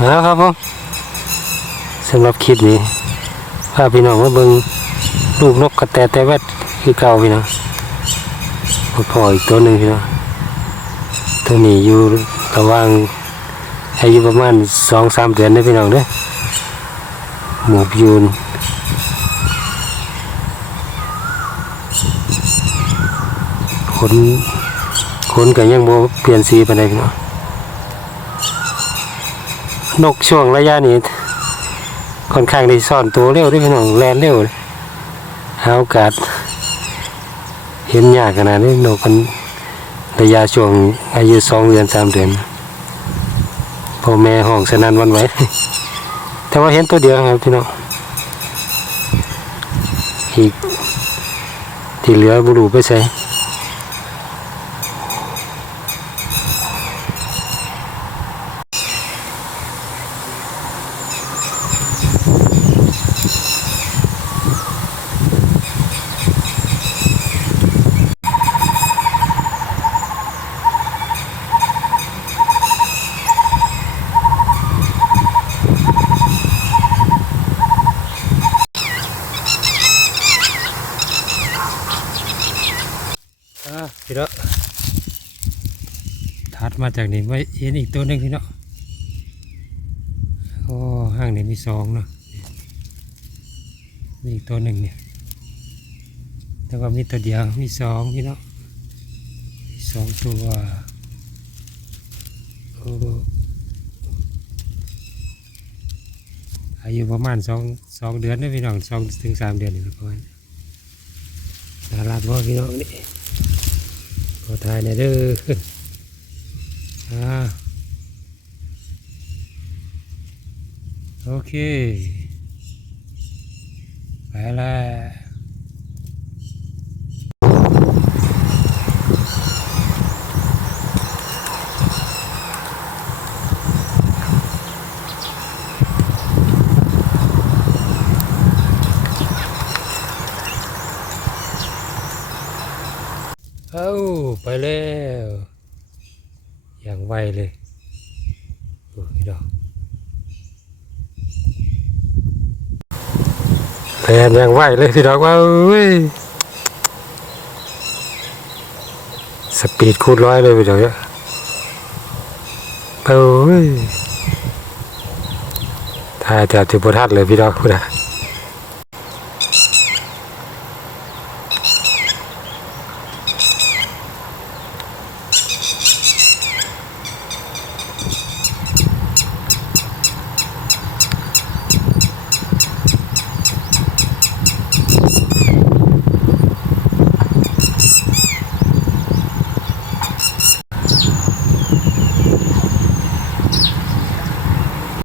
เอาครับผมสำหรับคลิปนี้พาพี่น้องมาเบิ่งลูกนกกระแตแต่แวดคือเก่าพี่น้องพออีกตัวหนึ่งพี่น้องตัวนี้อยู่ระหว่างอายุประมาณสองสามเดือนนะพี่น้องเด้อหมูยูนขนขนกันยังโมเปลี่ยนสีไปไหนใดพี่น้อง นกช่วงระยะนี้ค่อนข้างที่ซ่อนตัวเร็วด้วยพี่น้องแลนเร็วเลยหาโอกาสเห็นยากขนาดนี้นกมันระยะช่วงอายุสองเดือนสามเดือนพ่อแม่ห้องสนันวันไหวแต่ว่าเห็นตัวเดียวครับพี่น้องอีกที่เหลือบุรุไปใส่ พี่น้องถัดมาจากนี้ไว้เห็นอีกตัวหนึ่งพี่น้องโอ้ห้างนี้มีสองเนาะมีอีกตัวหนึ่งเนี่ยแต่ว่ามีตัวเดียวมีสองพี่น้องมีสองตัวโอ้อายุประมาณสองสองเดือนนะพี่น้องสองถึงสามเดือนนี่ประมาณน่ารักบ่พี่น้องนี่ ขอถ่ายหน่อยเด้ออ่าโอเค ไปแล้วเอ้า ไปแล้ว อย่างไวเลยโอ้ยดอกแลนอย่างไวเลยพี่ดอกว่าเอ้ยสปีดคูณร้อยเลยพี่ดอกเนี่ยโอ้ยถ่ายแถวที่บทัดเลยพี่ดอกพูดนะ